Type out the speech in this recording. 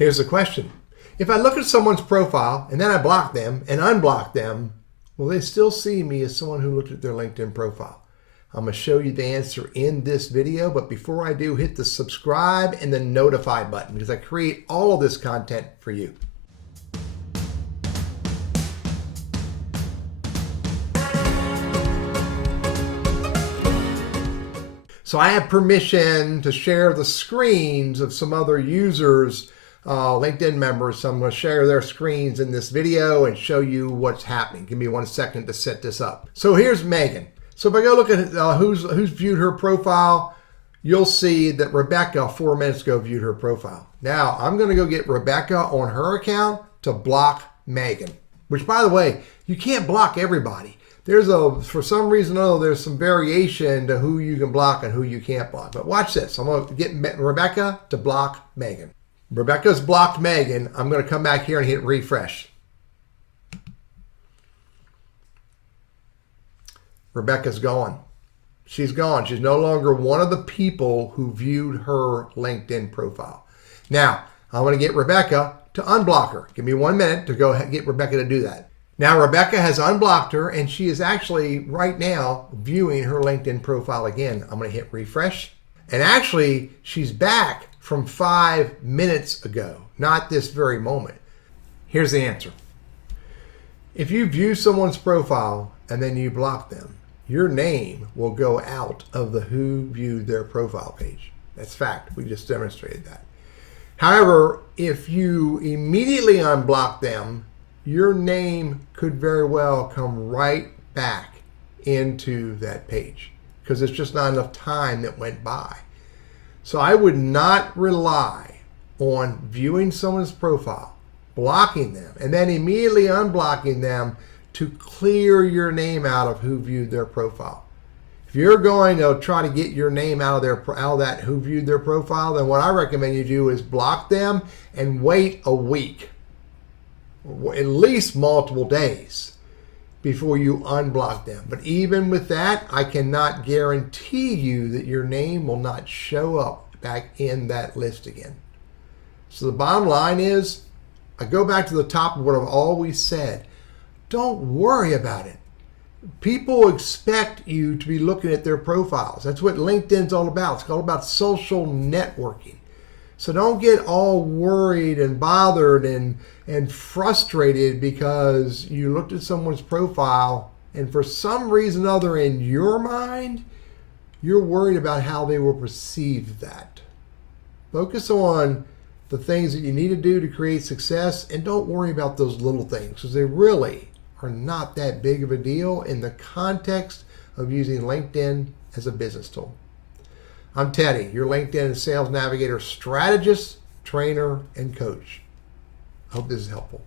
Here's the question. If I look at someone's profile and then I block them and unblock them, will they still see me as someone who looked at their LinkedIn profile? I'm going to show you the answer in this video, but before I do, hit the subscribe and the notify button because I create all of this content for you. So I have permission to share the screens of some other users, LinkedIn members. So I'm going to share their screens in this video and show you what's happening. Give me 1 second to set this up. So here's Megan. So if I go look at who's viewed her profile, you'll see that Rebecca 4 minutes ago viewed her profile. Now I'm going to go get Rebecca on her account to block Megan, which, by the way, you can't block everybody. For some reason or other, there's some variation to who you can block and who you can't block. But watch this. I'm going to get Rebecca to block Megan. Rebecca's blocked Megan. I'm going to come back here and hit refresh. Rebecca's gone. She's gone. She's no longer one of the people who viewed her LinkedIn profile. Now, I'm going to get Rebecca to unblock her. Give me 1 minute to go get Rebecca to do that. Now, Rebecca has unblocked her, and she is actually right now viewing her LinkedIn profile again. I'm going to hit refresh. And actually, she's back from 5 minutes ago, not this very moment. Here's the answer. If you view someone's profile and then you block them, your name will go out of the who viewed their profile page. That's fact. We just demonstrated that. However, if you immediately unblock them, your name could very well come right back into that page because it's just not enough time that went by. So I would not rely on viewing someone's profile, blocking them, and then immediately unblocking them to clear your name out of who viewed their profile. If you're going to try to get your name out of that who viewed their profile, then what I recommend you do is block them and wait a week, at least multiple days, before you unblock them. But even with that, I cannot guarantee you that your name will not show up back in that list again. So the bottom line is, I go back to the top of what I've always said. Don't worry about it. People expect you to be looking at their profiles. That's what LinkedIn's all about. It's all about social networking. So don't get all worried and bothered and frustrated because you looked at someone's profile and for some reason or other in your mind, you're worried about how they will perceive that. Focus on the things that you need to do to create success and don't worry about those little things because they really are not that big of a deal in the context of using LinkedIn as a business tool. I'm Teddy, your LinkedIn Sales Navigator strategist, trainer, and coach. I hope this is helpful.